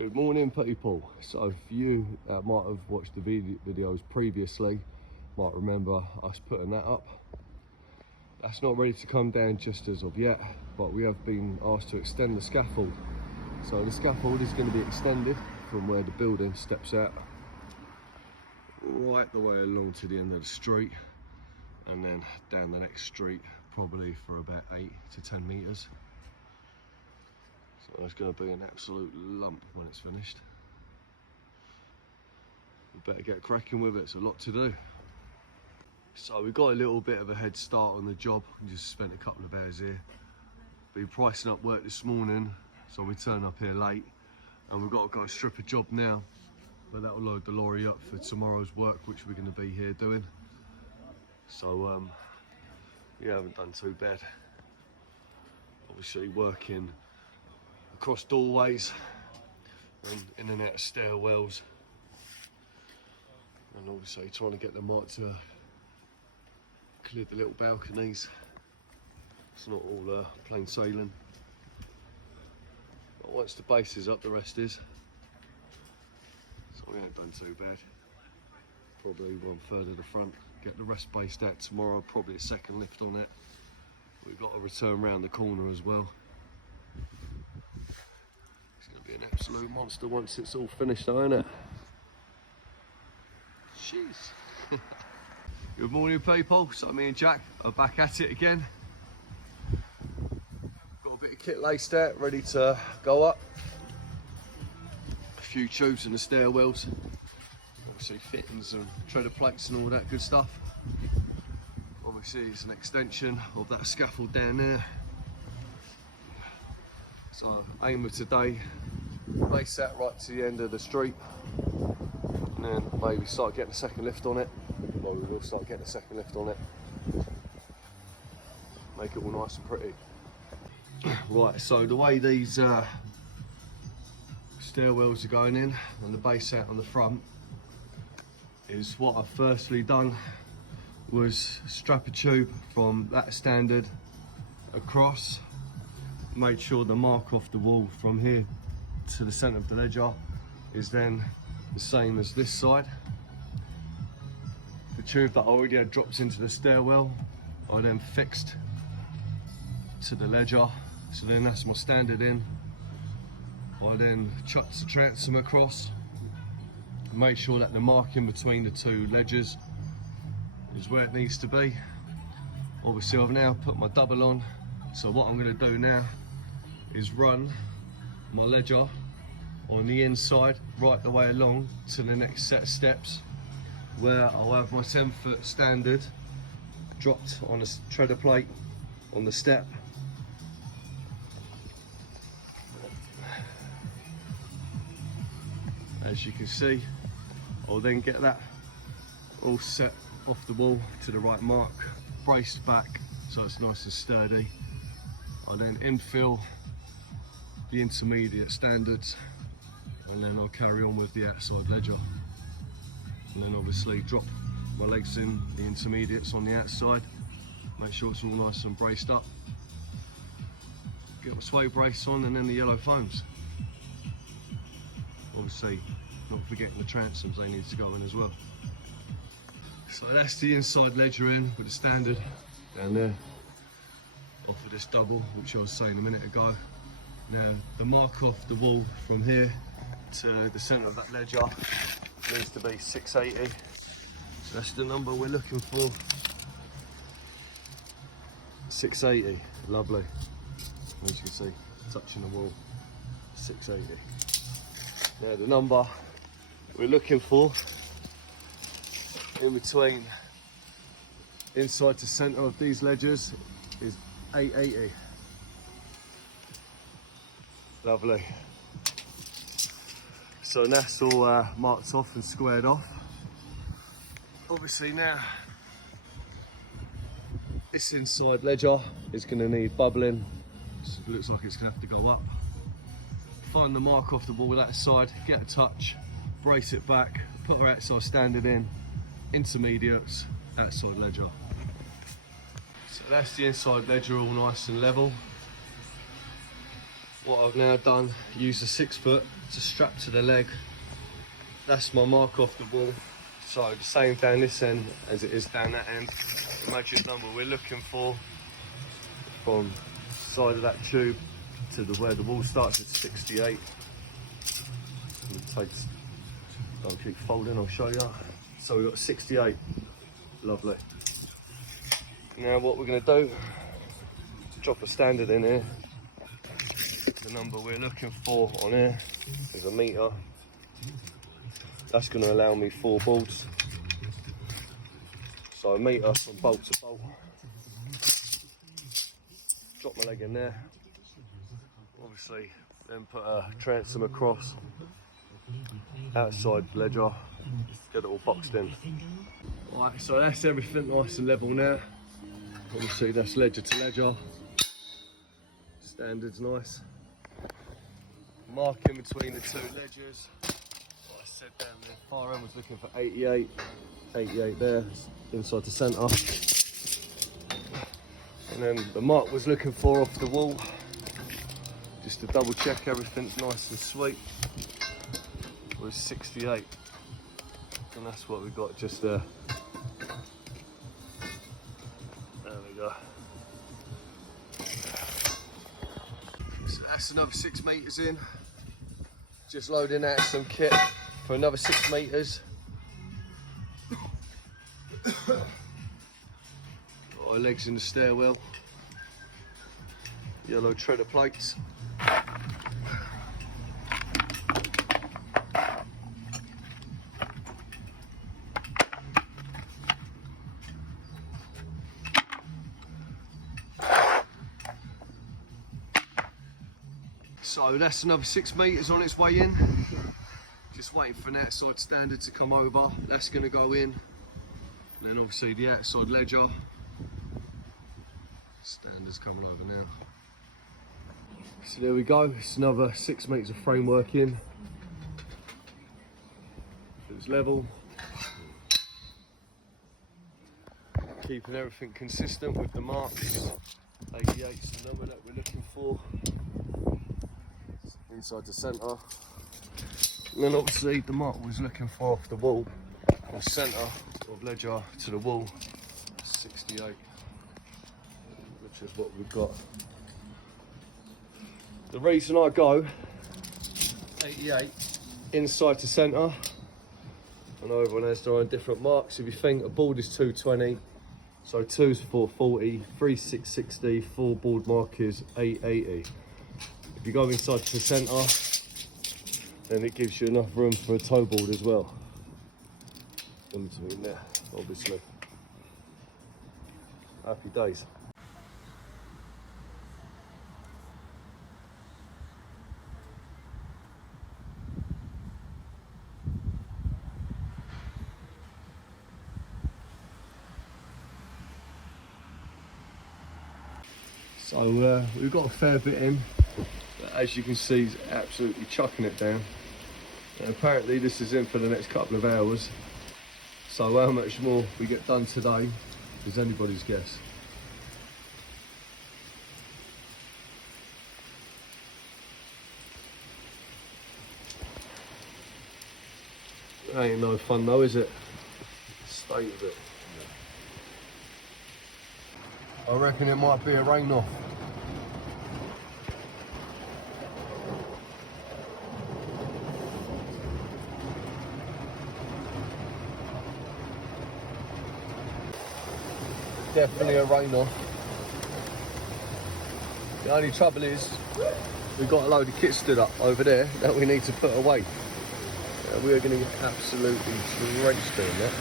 Good morning, people. So if you might have watched the videos previously, might remember us putting that up. That's not ready to come down just as of yet, but we have been asked to extend the scaffold. So the scaffold is going to be extended from where the building steps out right the way along to the end of the street, and then down the next street probably for about 8 to 10 meters. So it's going to be an absolute lump when it's finished. We better get cracking with it, it's a lot to do. So we got a little bit of a head start on the job. We just spent a couple of hours here. Been pricing up work this morning, so we turned up here late. And we've got to go strip a job now, but that will load the lorry up for tomorrow's work, which we're going to be here doing. So we haven't done too bad. Obviously working across doorways and in and out of stairwells, and obviously trying to get the mark to clear the little balconies. It's not all plain sailing, but once the base is up, the rest is. So we ain't done too bad. Probably 1/3 of the front. Get the rest based out tomorrow, probably a second lift on it. We've got to return round the corner as well. It's going to be an absolute monster once it's all finished though, isn't it? Jeez. Good morning, people. So me and Jack are back at it again. Got a bit of kit laced out, ready to go up. A few tubes in the stairwells. Obviously fittings and treader plates and all that good stuff. Obviously it's an extension of that scaffold down there. So aim of today, base that right to the end of the street, and then maybe start getting a second lift on it. Well, we will start getting a second lift on it. Make it all nice and pretty. Right, so the way these stairwells are going in and the base out on the front is, what I've firstly done was strap a tube from that standard across, made sure the mark off the wall from here to the centre of the ledger is then the same as this side. The tube that I already had dropped into the stairwell, I then fixed to the ledger, so then that's my standard in. I then chucked the transom across, made sure that the mark in between the two ledgers is where it needs to be. Obviously I've now put my double on, so what I'm going to do now is run my ledger on the inside right the way along to the next set of steps, where I'll have my 10-foot standard dropped on a treader plate on the step. As you can see, I'll then get that all set off the wall to the right mark, braced back so it's nice and sturdy. I'll then infill the intermediate standards, and then I'll carry on with the outside ledger. And then obviously drop my legs in the intermediates on the outside, make sure it's all nice and braced up. Get my sway brace on, and then the yellow foams. Obviously not forgetting the transoms, they need to go in as well. So that's the inside ledger in with the standard down there off of this double, which I was saying a minute ago. Now the mark off the wall from here to the centre of that ledger needs to be 680. So that's the number we're looking for. 680, lovely. As you can see, touching the wall, 680. Now the number we're looking for in between inside to centre of these ledgers is 880. Lovely. So that's all marked off and squared off. Obviously now this inside ledger is going to need bubbling. It looks like it's going to have to go up. Find the mark off the wall that side, get a touch, brace it back, put our outside standard in, intermediates, outside ledger. So that's the inside ledger all nice and level. What I've now done, use the 6 foot to strap to the leg. That's my mark off the wall. So the same down this end as it is down that end. The magic number we're looking for from the side of that tube to where the wall starts at 68. I'll keep folding, I'll show you. So we've got 68. Lovely. Now what we're going to do, drop a standard in here. The number we're looking for on here is a metre. That's going to allow me 4 bolts. So a metre from bolt to bolt. Drop my leg in there. Obviously, then put a transom across. Outside ledger. Get it all boxed in. Alright, so that's everything nice and level now. Obviously, that's ledger to ledger. Standard's nice. Mark in between the 2 ledgers. What I said down there, far end was looking for 88. 88 there, inside the centre. And then the mark was looking for off the wall. Just to double check everything's nice and sweet. Was 68. And that's what we got just there. There we go. So that's another 6 metres in. Just loading out some kit for another 6 metres. Got our legs in the stairwell. Yellow treader plates. So that's another 6 metres on its way in. Just waiting for an outside standard to come over. That's going to go in. And then obviously the outside ledger. Standard's coming over now. So there we go. It's another 6 metres of framework in. If it's level. Keeping everything consistent with the marks. 88's the number that we're looking for. Inside the centre, and then obviously the mark was looking for off the wall, the centre of ledger to the wall, 68, which is what we've got. The reason I go 88 inside to centre, I know everyone has their own different marks. If you think a board is 220, so 2's 440, 3 660, 4 board mark is 880. If you go inside to the centre, then it gives you enough room for a toe board as well. In between there, obviously. Happy days. So we've got a fair bit in. As you can see, he's absolutely chucking it down. And apparently this is in for the next couple of hours. So how much more we get done today is anybody's guess. That ain't no fun though, is it? Stay with it. I reckon it might be a rain off. Definitely a rain off. The only trouble is we've got a load of kit stood up over there that we need to put away. We are going to get absolutely drenched doing that.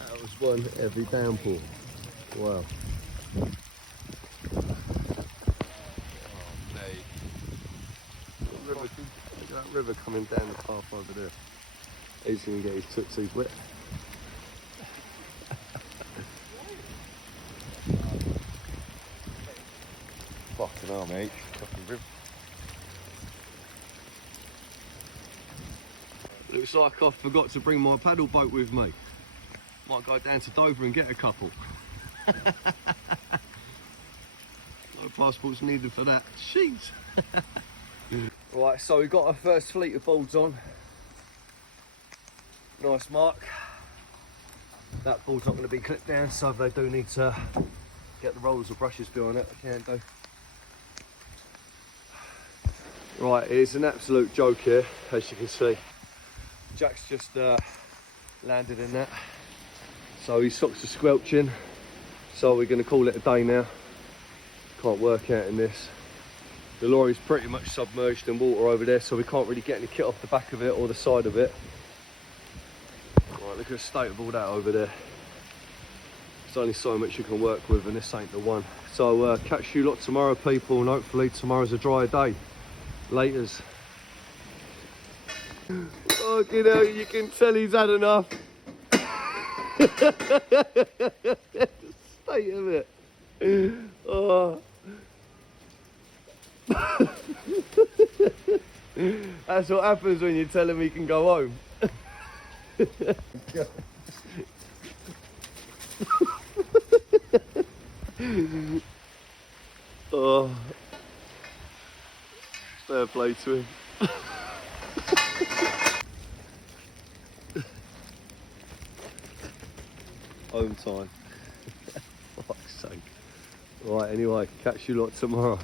That was one heavy downpour. Wow. Look at that river coming down the path over there. He's going to get his tootsies wet. Fucking hell, mate. Fucking river. looks like I forgot to bring my paddle boat with me. Might go down to Dover and get a couple. No passports needed for that. Jeez. Right, so we've got our first fleet of boards on. Nice mark. That board's not going to be clipped down, so if they do need to get the rollers or brushes behind it, I can do. Right, it's an absolute joke here, as you can see. Jack's just landed in that, so his socks are squelching, so we're going to call it a day now. Can't work out in this. The lorry's pretty much submerged in water over there, so we can't really get any kit off the back of it or the side of it. Right, look at the state of all that over there. There's only so much you can work with, and this ain't the one. So catch you lot tomorrow, people, and hopefully tomorrow's a dry day. Laters. Fucking hell, you can tell he's had enough. State of it. Oh. That's what happens when you tell him he can go home. Oh, fair play to him. Home time. Fuck's sake. Right, anyway, catch you lot tomorrow.